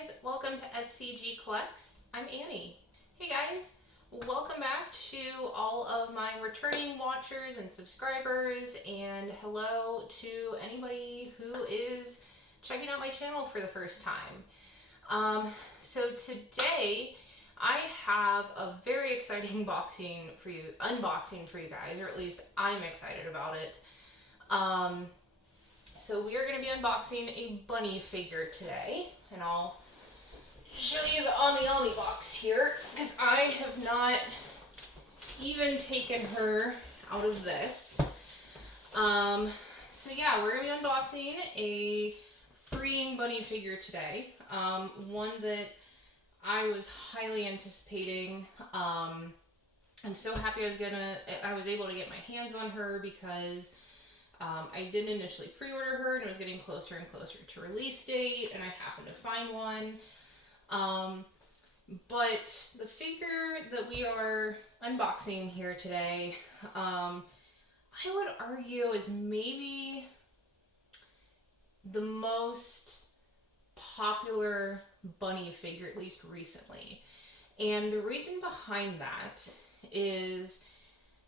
guys, welcome to SCG Collects. I'm Annie. Hey guys, welcome back to all of my returning watchers and subscribers, and hello to anybody who is checking out my channel for the first time. So today I have a very exciting unboxing for you guys, or at least I'm excited about it. So we are going to be unboxing a bunny figure today, and I'll show you the Ami box here, because I have not even taken her out of this. So yeah, we're going to be unboxing a freeing bunny figure today, one that I was highly anticipating. I'm so happy I was able to get my hands on her, because I didn't initially pre-order her, and it was getting closer and closer to release date, and I happened to find one. But the figure that we are unboxing here today, I would argue is maybe the most popular bunny figure, at least recently. And the reason behind that is,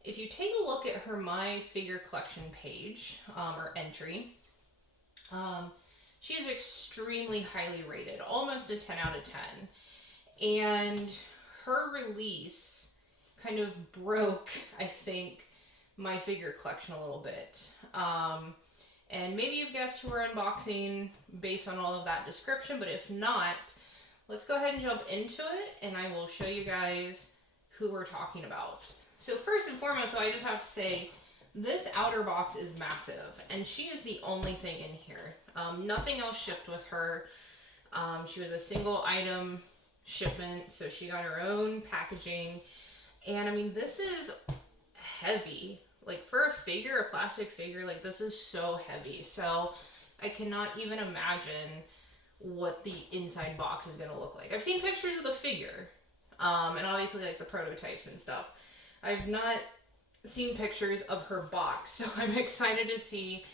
if you take a look at her My Figure Collection page, or entry, she is extremely highly rated, almost a 10 out of 10. And her release kind of broke, I think, My Figure Collection a little bit. And maybe you've guessed who we're unboxing based on all of that description, but if not, let's go ahead and jump into it, and I will show you guys who we're talking about. So first and foremost, I just have to say, this outer box is massive, and she is the only thing in here. Nothing else shipped with her. She was a single item shipment, so she got her own packaging. And I mean, this is heavy. Like, for a figure, a plastic figure, like, this is so heavy. So I cannot even imagine what the inside box is going to look like. I've seen pictures of the figure, and obviously, like, the prototypes and stuff. I've not seen pictures of her box, so I'm excited to see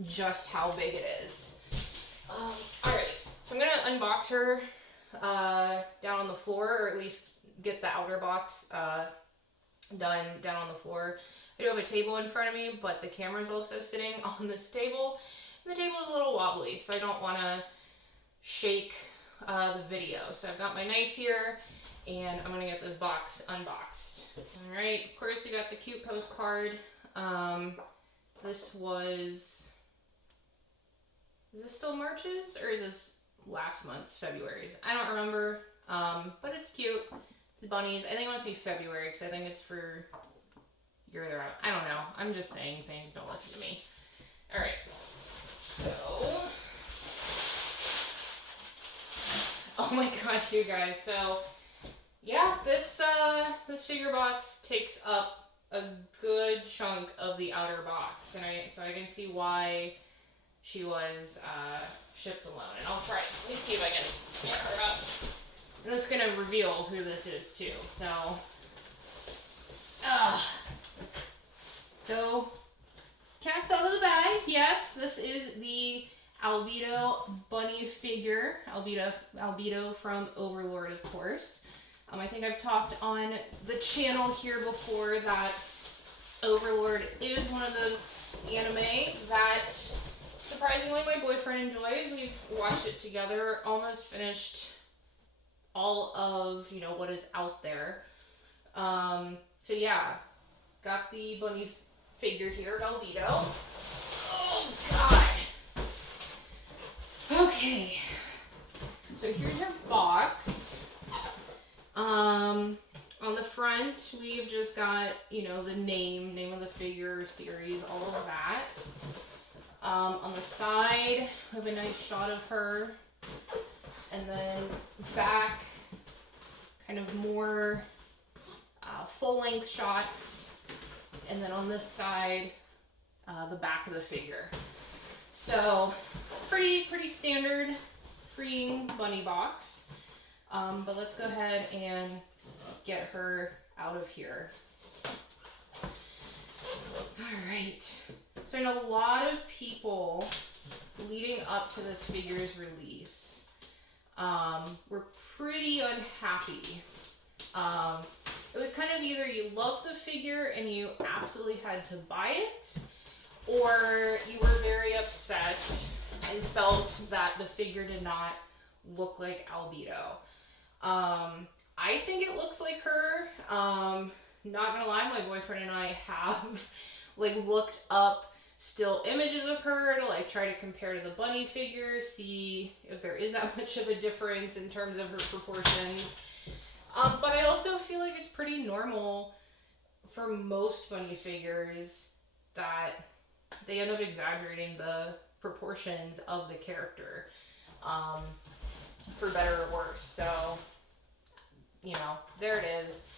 just how big it is. Alright, so I'm going to unbox her down on the floor, or at least get the outer box done down on the floor. I do have a table in front of me, but the camera is also sitting on this table. And the table is a little wobbly, so I don't want to shake the video. So I've got my knife here, and I'm going to get this box unboxed. Alright, of course we got the cute postcard. This was... Is this still March's, or is this last month's, February's? I don't remember, but it's cute. The bunnies, I think it must be February, because I think it's for year they're out. I don't know. I'm just saying things, don't listen to me. Alright, so... Oh my god, you guys, so... Yeah, this figure box takes up a good chunk of the outer box, and so I can see why she was shipped alone. And I'll try. Let me see if I can get her up. And this is gonna reveal who this is too. So cat's out of the bag. Yes, this is the Albedo bunny figure. Albedo from Overlord, of course. I think I've talked on the channel here before that Overlord is one of the anime that surprisingly my boyfriend enjoys. We've watched it together, almost finished all of, what is out there. So yeah, got the bunny figure here, Albedo. Oh god. Okay. So here's her box. On the front, we've just got, the name of the figure, series, all of that. On the side, we have a nice shot of her. And then back, kind of more full-length shots. And then on this side, the back of the figure. So, pretty standard freeing bunny box. But let's go ahead and get her out of here. Alright, so I know a lot of people leading up to this figure's release were pretty unhappy. It was kind of either you loved the figure and you absolutely had to buy it, or you were very upset and felt that the figure did not look like Albedo. I think it looks like her. Not gonna lie, my boyfriend and I have like looked up still images of her to like try to compare to the bunny figure, see if there is that much of a difference in terms of her proportions. But I also feel like it's pretty normal for most bunny figures that they end up exaggerating the proportions of the character, for better or worse. So, you know, there it is.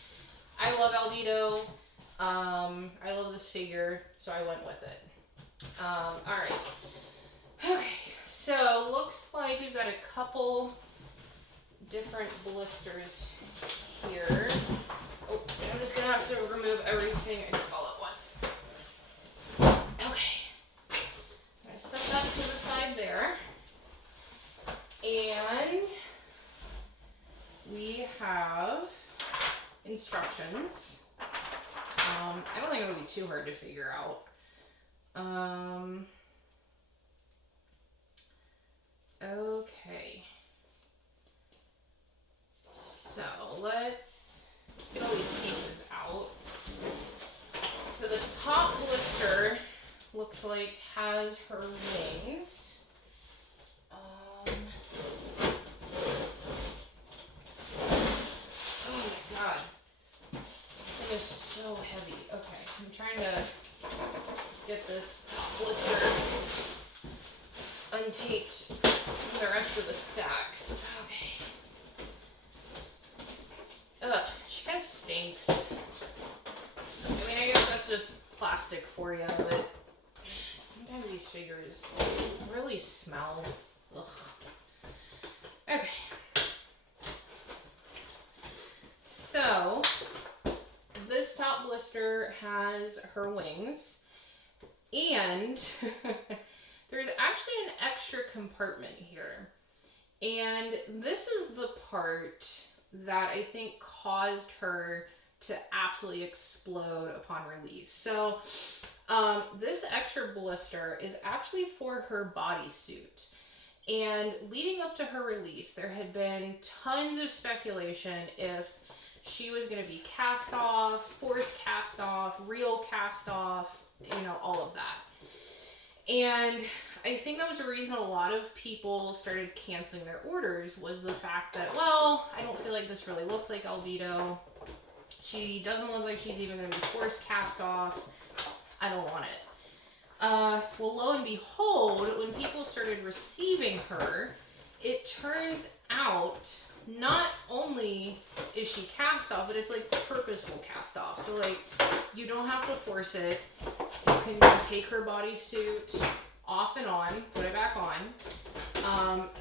I love Albedo. I love this figure, so I went with it. Alright. Okay, so looks like we've got a couple different blisters here. Oh, I'm just gonna have to remove everything all at once. Okay. I'm gonna set that to the side there. And we have instructions. I don't think it would be too hard to figure out. Okay. So let's get all these pieces out. So the top blister looks like has her wings. Oh my god. This thing is so heavy. Okay, I'm trying to get this top blister untaped from the rest of the stack. Okay. Ugh, she kind of stinks. I mean, I guess that's just plastic for you, but sometimes these figures really smell. Ugh. Okay. So, this top blister has her wings, and there's actually an extra compartment here. And this is the part that I think caused her to absolutely explode upon release. So, this extra blister is actually for her bodysuit. And leading up to her release, there had been tons of speculation if she was going to be cast off, forced cast off, real cast off, you know, all of that. And I think that was the reason a lot of people started canceling their orders, was the fact that, well, I don't feel like this really looks like Albedo. She doesn't look like she's even going to be forced cast off. I don't want it. Well, lo and behold, when people started receiving her, it turns out not only is she cast off, but it's like purposeful cast off. So like, you don't have to force it. You can take her bodysuit off and on, put it back on,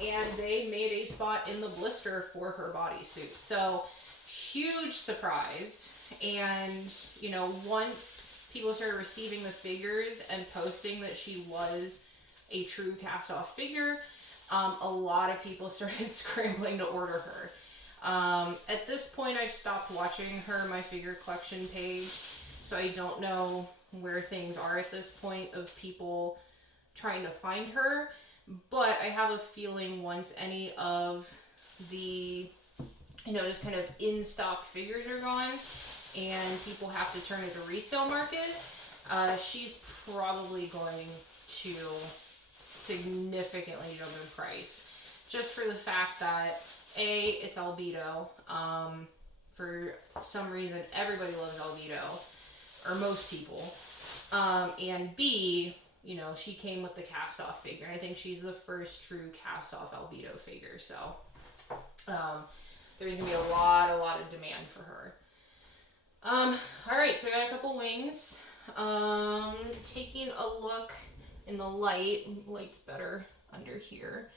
and they made a spot in the blister for her bodysuit. So huge surprise. And you know, once people started receiving the figures and posting that she was a true cast off figure, a lot of people started scrambling to order her. At this point, I've stopped watching her My Figure Collection page, so I don't know where things are at this point of people trying to find her, but I have a feeling once any of the, you know, just kind of in-stock figures are gone and people have to turn to the resale market, she's probably going to significantly jump in price, just for the fact that A, it's Albedo. For some reason, everybody loves Albedo, or most people. And B, you know, she came with the cast-off figure. I think she's the first true cast-off Albedo figure, so there's gonna be a lot of demand for her. Alright, so I got a couple wings. Taking a look in the light's better under here.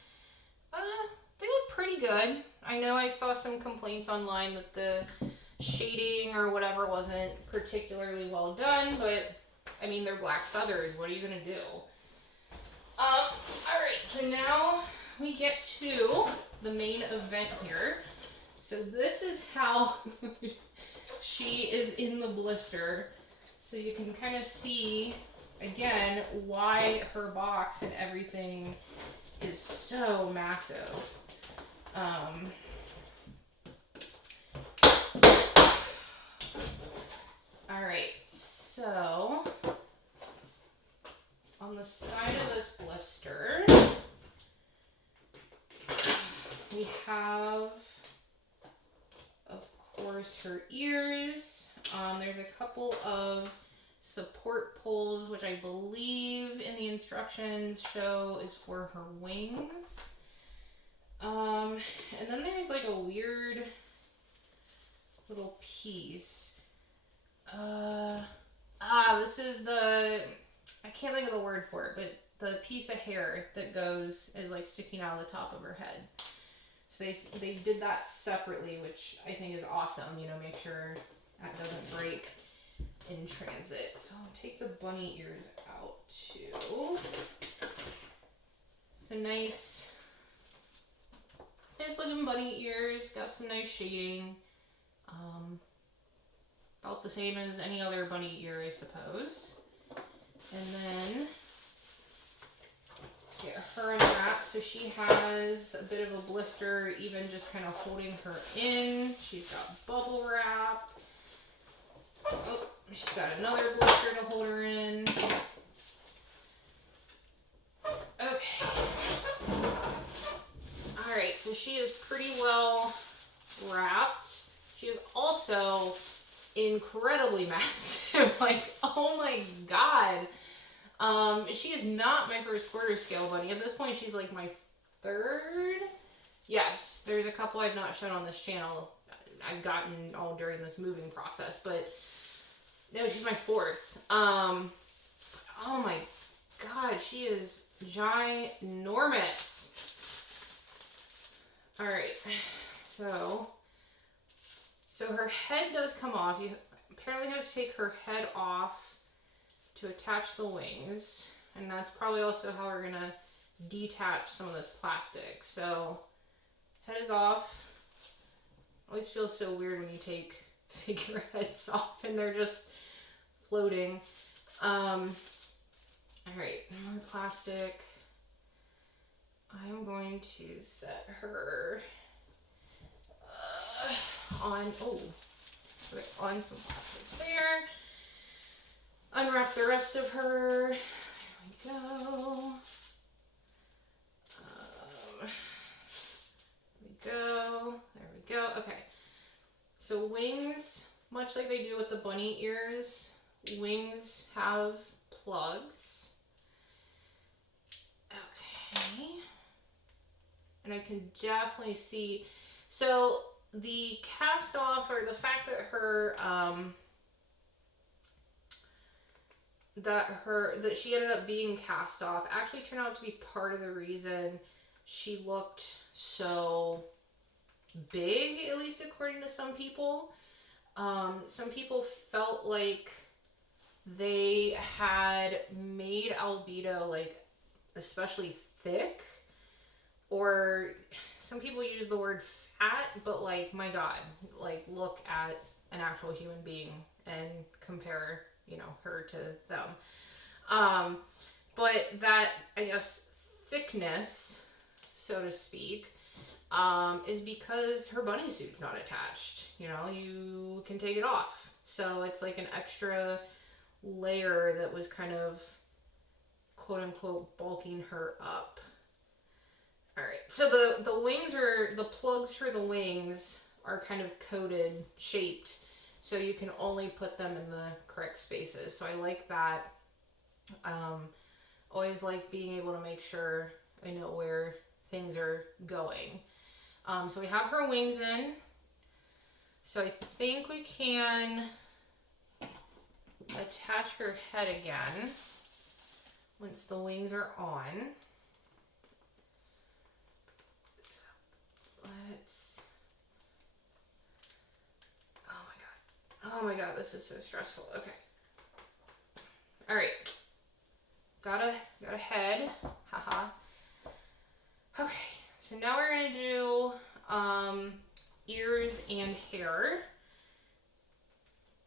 They look pretty good. I know I saw some complaints online that the shading or whatever wasn't particularly well done, but I mean, they're black feathers. What are you gonna do? Alright, so now we get to the main event here. So this is how she is in the blister. So you can kind of see, again, why her box and everything is so massive. All right, so on the side of this blister, we have, of course, her ears. There's a couple of support poles, which I believe in the instructions show is for her wings. And then there's like a weird little piece. This is I can't think of the word for it, but the piece of hair that is like sticking out of the top of her head. So they did that separately, which I think is awesome. Make sure that doesn't break in transit. So I'll take the bunny ears out too. So nice looking bunny ears, got some nice shading. About the same as any other bunny ear, I suppose. And then get her unwrapped. So she has a bit of a blister, even just kind of holding her in. She's got bubble wrap. Oh, she's got another blister to hold her in. Okay. Alright, so she is pretty well wrapped. She is also incredibly massive. Like, oh my god. She is not my first quarter scale bunny. At this point, she's like my third. Yes, there's a couple I've not shown on this channel. I've gotten all during this moving process, but no, she's my fourth. Oh my god, she is ginormous. All right, so her head does come off. You apparently have to take her head off to attach the wings, and that's probably also how we're gonna detach some of this plastic. So head is off. Always feels so weird when you take figureheads off and they're just floating. All right, more plastic. I'm going to set her on some plastic there. Unwrap the rest of her. There we go. There we go. Okay. So wings, much like they do with the bunny ears, wings have plugs. Okay. And I can definitely see. So the cast off, or the fact that that she ended up being cast off actually turned out to be part of the reason she looked so big, at least according to some people. Some people felt like they had made Albedo like especially thick, or some people use the word fat, but like, my god, like, look at an actual human being and compare, her to them. But that, I guess, thickness, so to speak, is because her bunny suit's not attached. You can take it off. So it's like an extra layer that was kind of, quote unquote, bulking her up. All right, so the plugs for the wings are kind of coated, shaped, so you can only put them in the correct spaces. So I like that. Always like being able to make sure I know where things are going. So we have her wings in. So I think we can attach her head again once the wings are on. Oh my god, this is so stressful. Okay. All right. Got a head. Haha. Okay. So now we're going to do ears and hair.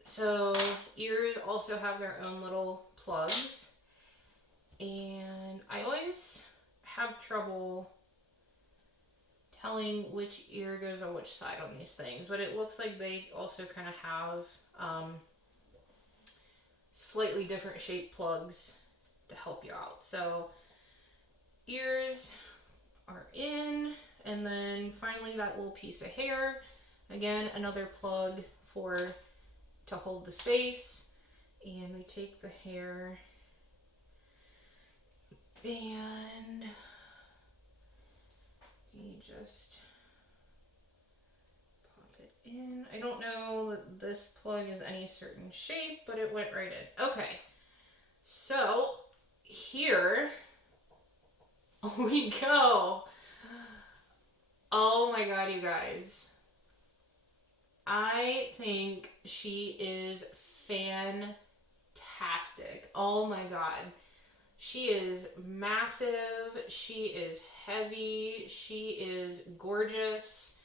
So ears also have their own little plugs. And I always have trouble telling which ear goes on which side on these things. But it looks like they also kind of have slightly different shaped plugs to help you out. So ears are in, and then finally that little piece of hair, again another plug to hold the space. And we take the hair and we just pop it in. I don't know that this plug is any certain shape, but it went right in. Okay, so here we go. Oh my god, you guys. I think she is fantastic. Oh my god. She is massive. She is heavy. She is gorgeous.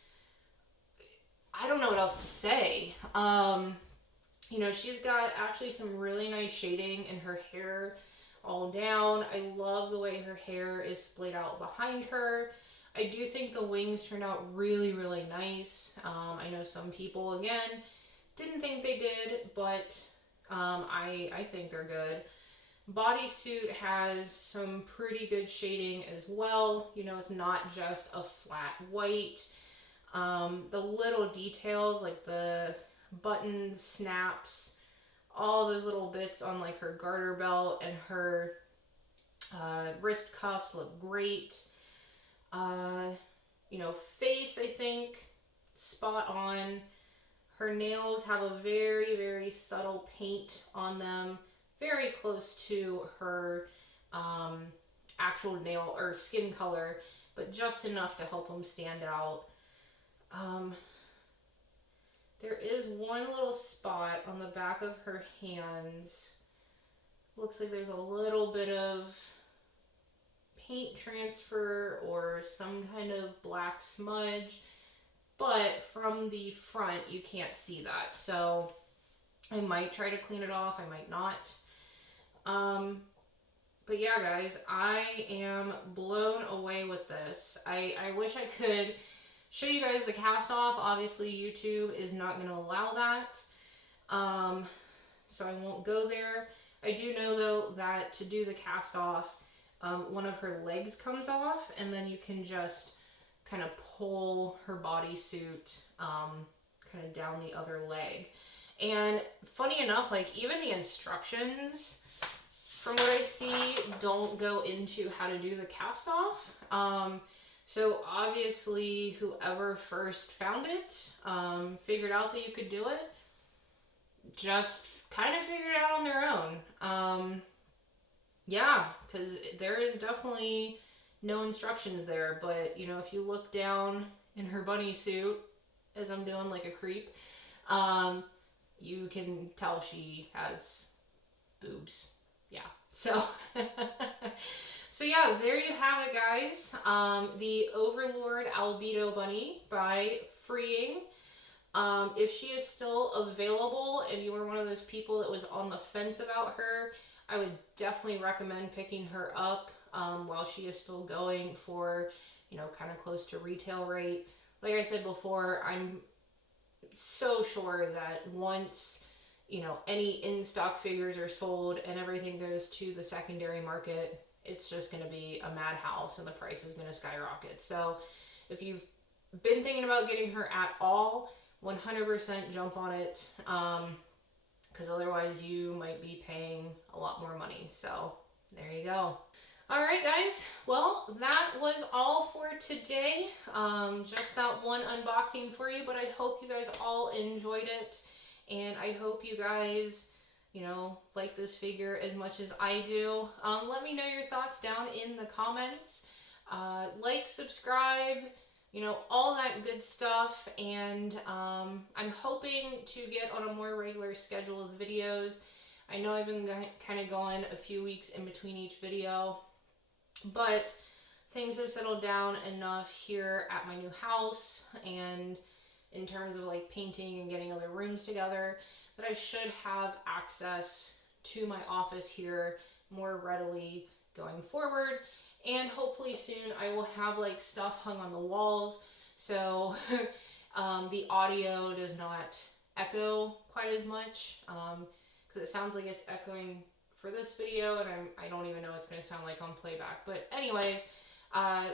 I don't know what else to say. You know, she's got actually some really nice shading in her hair all down. I love the way her hair is splayed out behind her. I do think the wings turned out really, really nice. I know some people, again, didn't think they did, but I think they're good. Bodysuit has some pretty good shading as well. You know, it's not just a flat white. The little details like the buttons, snaps, all those little bits on like her garter belt and her wrist cuffs look great. You know, face, I think, spot on. Her nails have a very, very subtle paint on them, very close to her actual nail or skin color, but just enough to help them stand out. There is one little spot on the back of her hands. Looks like there's a little bit of paint transfer or some kind of black smudge, but from the front you can't see that. So I might try to clean it off, I might not. But yeah, guys, I am blown away with this. I wish I could show you guys the cast off. Obviously YouTube is not going to allow that, so I won't go there. I do know though that to do the cast off, one of her legs comes off, and then you can just kind of pull her bodysuit kind of down the other leg. And funny enough, like even the instructions, from what I see, don't go into how to do the cast off. So obviously whoever first found it, figured out that you could do it, just kind of figured it out on their own. Yeah, because there is definitely no instructions there, but you know, if you look down in her bunny suit, as I'm doing like a creep, you can tell she has boobs. Yeah, so so yeah, there you have it, guys. The Overlord Albedo Bunny by Freeing. If she is still available and you were one of those people that was on the fence about her, I would definitely recommend picking her up while she is still going for, you know, kind of close to retail rate. Like I said before, I'm so sure that once, you know, any in-stock figures are sold and everything goes to the secondary market, it's just going to be a madhouse and the price is going to skyrocket. So if you've been thinking about getting her at all, 100% jump on it, because otherwise you might be paying a lot more money. So there you go. All right, guys. Well, that was all for today. Just that one unboxing for you, but I hope you guys all enjoyed it. And I hope you guys, you know, like this figure as much as I do. Let me know your thoughts down in the comments. Like, subscribe, you know, all that good stuff. And I'm hoping to get on a more regular schedule of videos. I know I've been kind of going a few weeks in between each video, but things have settled down enough here at my new house and in terms of like painting and getting other rooms together that I should have access to my office here more readily going forward. And hopefully soon I will have like stuff hung on the walls so the audio does not echo quite as much, because it sounds like it's echoing for this video, and I don't even know what it's going to sound like on playback. But anyways,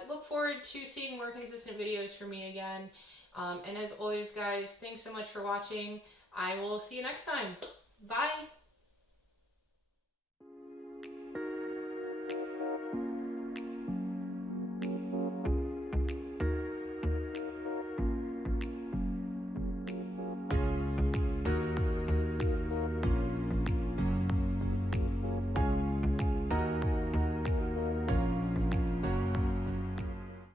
look forward to seeing more consistent videos from me again. And as always, guys, thanks so much for watching. I will see you next time. Bye!